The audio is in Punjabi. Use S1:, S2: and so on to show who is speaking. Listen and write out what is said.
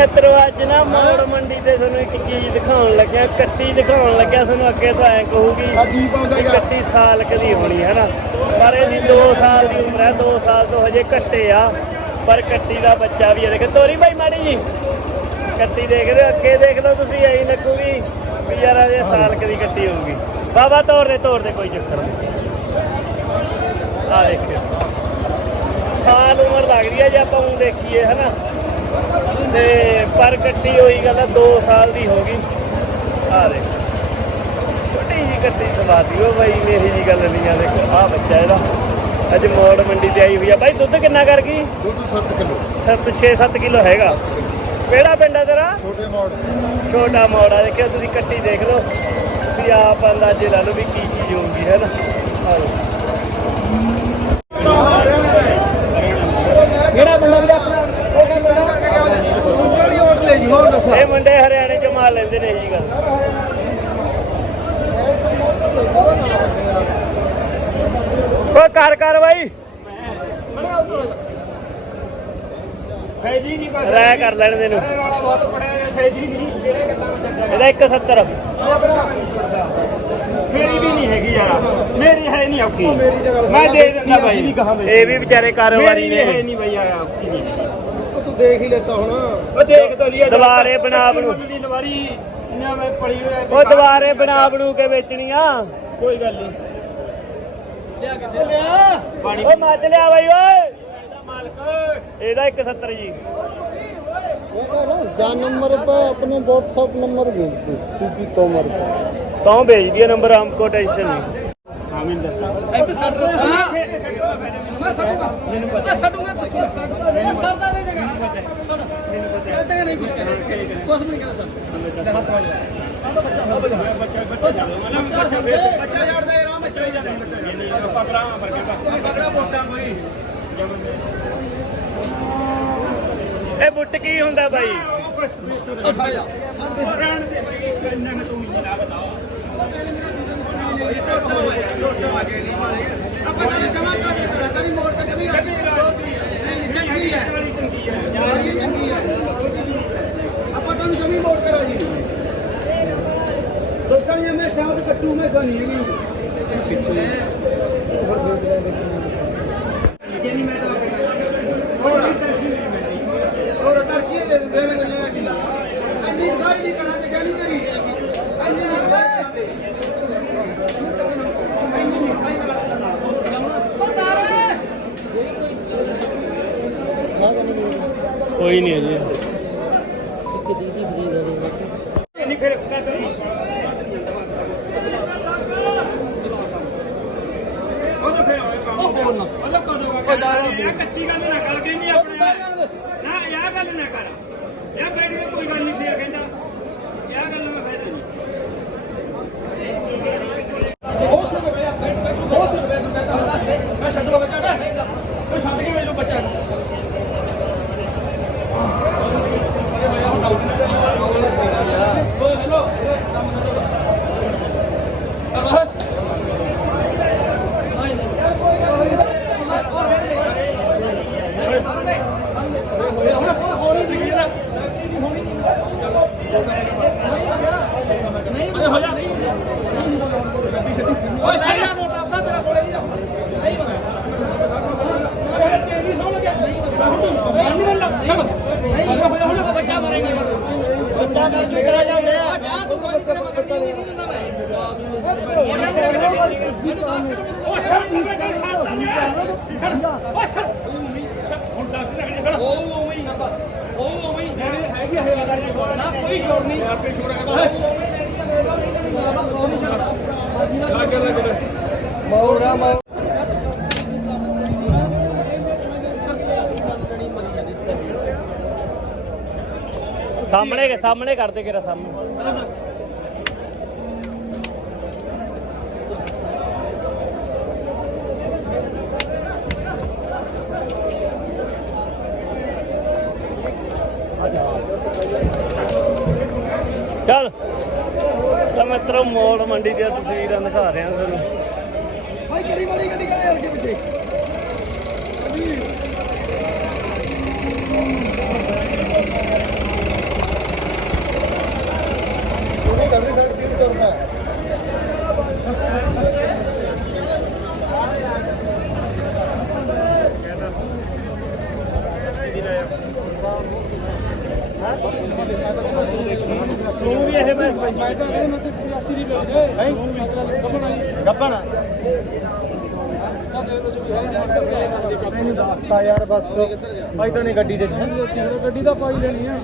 S1: ਮਿੱਤਰੋ ਅੱਜ ਨਾ ਮੋੜ ਮੰਡੀ ਤੇ ਤੁਹਾਨੂੰ ਇੱਕ ਚੀਜ਼ ਦਿਖਾਉਣ ਲੱਗਿਆ ਕੱਟੀ ਦਿਖਾਉਣ ਲੱਗਿਆ ਤੁਹਾਨੂੰ ਅੱਗੇ ਤੋਂ ਐਂ ਕਹੂਗੀ ਵੀ ਕੱਟੀ ਸਾਲ ਕਦੀ ਹੋਣੀ ਹੈ ਨਾ ਪਰ ਇਹਦੀ 2 ਸਾਲ ਦੀ ਉਮਰ ਹੈ 2 ਸਾਲ ਤੋਂ ਹਜੇ ਕੱਟੇ ਆ। ਪਰ ਕੱਟੀ ਦਾ ਬੱਚਾ ਵੀ ਹੈ ਦੇਖ ਤੋਰੀ ਭਾਈ ਮਾੜੀ ਜੀ। ਕੱਟੀ ਦੇਖ ਹੋ, ਅੱਗੇ ਦੇਖ ਲਓ ਤੁਸੀਂ ਐਂ ਲੱਗੂਗੀ ਵੀ ਯਾਰ ਇਹ ਸਾਲ ਕਦੀ ਕੱਟੀ ਹੋਊਗੀ। ਬਾਬਾ ਤੋੜ ਦੇ ਤੋੜ ਦੇ ਕੋਈ ਚੱਕਰ ਨਹੀਂ। ਆ ਦੇਖਿਓ। ਸਾਲ ਉਮਰ ਲੱਗਦੀ ਹੈ ਜੇ ਆਪਾਂ ਉਹ ਦੇਖੀਏ ਹਨਾ? ਤੇ ਪਰ ਕੱਟੀ ਹੋਈ ਗੱਲ ਆ 2 ਸਾਲ ਦੀ ਹੋ ਗਈ। ਆ ਦੇਖ। ਛੋਟੀ ਜੀ ਕੱਟੀ ਸਵਾਦੀ ਉਹ ਬਾਈ ਮੇਰੀ ਜੀ ਗੱਲ ਨਹੀਂ ਆ ਦੇਖੋ ਆ ਬੱਚਾ ਇਹਦਾ। ਅੱਜ ਮੋੜ ਮੰਡੀ ਤੇ ਆਈ ਹੋਈ ਆ। ਬਾਈ ਦੁੱਧ ਕਿੰਨਾ ਕਰ ਗਈ?
S2: ਦੁੱਧ 7 ਕਿਲੋ।
S1: 7 6-7 ਕਿਲੋ ਹੈਗਾ। ਕਿਹੜਾ ਪਿੰਡ ਆ ਤੇਰਾ?
S2: ਛੋਟੇ ਮੋੜ।
S1: ਛੋਟਾ ਮੋੜ ਆ। ਦੇਖਿਓ ਤੁਸੀਂ ਕੱਟੀ ਦੇਖ ਲਓ। ਤੁਸੀਂ ਆਪ ਅੰਦਾਜ਼ੇ ਲਾ ਲਓ ਵੀ ਕੀ ਚੀਜ਼ ਹੋਊਗੀ ਹੈ ਨਾ? ਆ ਲਓ ਕਿਹੜਾ ਪਿੰਡ ਦਾ ਆਪਣਾ
S2: ਚਲੀ ਓਟ ਲੈ ਜੀ ਹੋਰ ਦੱਸ
S1: ਇਹ ਮੁੰਡੇ ਹਰਿਆਣੇ ਚ ਮਾਰ ਲੈਂਦੇ ਨੇ ਜੀ ਗੱਲ। ਕੋਈ ਕਰ ਕਰ ਬਾਈ।
S2: ਫੈਜੀ ਨਹੀਂ
S1: ਰਾਇ ਕਰ ਲੈਣ ਦੇ ਨੂੰ
S2: ਬਹੁਤ ਪੜਿਆ ਫੈਜੀ ਨਹੀਂ ਕਿਹੜੇ ਕਿੱਦਾਂ
S1: ਇਹਦਾ 170
S2: ਮੇਰੀ ਵੀ ਨਹੀਂ ਹੈਗੀ ਯਾਰ। ਮੇਰੀ ਹੈ ਨਹੀਂ ਔਖੀ। ਮੈਂ ਦੇ ਦਿੰਦਾ ਬਾਈ।
S1: ਇਹ ਵੀ ਵਿਚਾਰੇ ਕਾਰੋਬਾਰੀ
S2: ਮੇਰੀ ਵੀ ਹੈ
S1: ਨੇ
S2: ਨਹੀਂ ਬਾਈ ਔਖੀ ਨਹੀਂ
S3: ਦੇਖ ਹੀ ਲੈਤਾ ਹੁਣ
S2: ਉਹ ਦੇਖ ਤਾਂ ਲਿਆ
S1: ਦੁਬਾਰੇ ਬਣਾ ਬਣੂ।
S2: ਦੀ ਲਵਾਰੀ ਇਹਨਾਂ ਮੈਂ ਪੜੀ ਹੋਇਆ
S1: ਉਹ ਦੁਬਾਰੇ ਬਣਾ ਬਣੂ ਕੇ ਵੇਚਣੀਆਂ
S2: ਕੋਈ ਗੱਲ ਨਹੀਂ ਲਿਆ ਕਿੱਥੇ ਲਿਆ ਪਾਣੀ
S1: ਉਹ ਮੱਝ ਲਿਆ ਬਾਈ ਓਏ
S2: ਦਾ ਮਾਲਕ
S1: ਇਹਦਾ 170 ਜੀ
S3: जा नंबर पे अपने व्हाट्सएप नंबर भेज दो सीपी तोमर पे
S1: ਤਾਂ ਭੇਜ ਦਿਆ ਨੰਬਰ ਹਮਕੋ ਟੈਨਸ਼ਨ ਨਹੀਂ
S2: ਆਮੀਨ ਦੱਸ ਬੱਚਾ ਯਾਰਦਾ ਇਹ ਰਾਮ ਚਲੇ ਜਾਂਦੇ ਬੱਚਾ ਪਕੜਾ ਵਰਗੇ ਪਕੜਾ ਵੋਟਾਂ ਕੋਈ
S1: ਇਹ ਬੁੱਟ ਕੀ ਹੁੰਦਾ ਬਾਈ?
S2: ਆਪਾਂ ਤਾਂ ਜਮਾ ਕਰ ਕਰਾ ਤਾਂ ਨਹੀਂ ਮੋੜ ਚੰਗੀ ਹੈ ਚੰਗੀ ਹੈ ਆਪਾਂ ਤੁਹਾਨੂੰ ਜਮੀ ਮੋੜ ਕਰਾ ਜੀ ਦੋਸਤਾਂ ਇਹ ਮੈਂ ਸਾਹ ਕੱਟੂ ਮੈਂ ਤਾਂ ਨਹੀਂ ਹੈਗੀ ਹੋਰ ਹੋਰ ਤਰਕੀ ਦੇ ਦੇ ਮੈਂ ਲੈ ਕੇ ਇੰਨੀ ਸਾਈ ਨਹੀਂ ਕਰਾਂ ਤੇ ਕਹਿ ਤੇਰੀ ਇੰਨੀ ਨਹੀਂ ਸਾਈ ਕਰਾਂ ਤੇ ਇੰਨੀ ਨਹੀਂ ਸਾਈ ਕਰਾਂ ਤੇ ਉਹ ਤਾਰੇ
S1: ਕੋਈ ਨਹੀਂ ਅਜੇ
S2: ਨਹੀਂ ਫਿਰ ਕਿਆ ਕਰੀ ਉਹ ਤਾਂ ਫਿਰ ਉਹ ਬੋਲਣਾ ਉਹ ਤਾਂ ਕਦੋਂ ਕਾ ਇਹ ਕੱਚੀ ਗੱਲ ਨਾ ਕਰ ਕਹਿੰਦੀ ਆਪਣੇ ਨਾ ਇਹ ਗੱਲ ਨਾ ਕਰ ਇਹ ਬੈਠ ਕੇ ਕੋਈ ਗੱਲ ਨਹੀਂ ਫੇਰ ਓਏ ਤੇਰਾ ਨੋਟ ਆਪਦਾ ਤੇਰਾ ਕੋਲੇ ਨਹੀਂ
S1: ਆਉਂਦਾ ਨਹੀਂ ਬੱਚਾ ਮਾਰੇਗਾ ਬੱਚਾ ਕਰਕੇ ਕਰਾ ਜਾ ਮੈਂ। ਆ ਜਾ ਤੂੰ ਕੋਈ ਤੇਰੇ ਮਗਰ ਨਹੀਂ ਦਿੰਦਾ ਮੈਂ ਉਹ ਸਰ
S3: ਤੂੰ ਕਰ ਸਾਲਦਾ ਨੇ ਉਹ ਸਰ ਹੁਣ ਦੱਸ
S1: ਨਾ ਕਿਹੜਾ
S4: ਉਹ ਉਵੇਂ ਹੀ ਉਹ ਉਵੇਂ ਹੀ ਜਿਹੜੇ ਹੈਗੇ ਹੈ
S2: ਨਾ ਕੋਈ ਛੋੜ ਨਹੀਂ। ਆਪੇ ਛੋੜਾਂਗਾ
S1: ਸਾਹਮਣੇ ਸਾਹਮਣੇ ਕਰਦੇ ਕਿਰਾ ਸਾਹਮਣੇ? ਮਿੱਤਰੋ ਮੋੜ ਮੰਡੀ ਦੀਆਂ ਤਸਵੀਰਾਂ ਦਿਖਾ ਰਹੇ
S3: ਹਾਂ
S4: ਤੁਹਾਨੂੰ। ਭਾਈ
S3: ਕਿਹੜੀ
S4: ਵਾਲੀ ਗੱਡੀ ਗਏ ਅੱਗੇ ਪਿੱਛੇ?
S3: ਉਹਨੇ ਇਹ ਮੈਂ ਮੈਂ ਤਾਂ ਗੱਬਣ ਮੈਨੂੰ ਦੱਸਤਾ ਯਾਰ ਬਸ। ਭਾਈ ਤਾਂ ਨਹੀਂ ਗੱਡੀ ਦੇ।
S4: ਗੱਡੀ ਦਾ ਪਾਈ ਲੈਣੀ ਆ।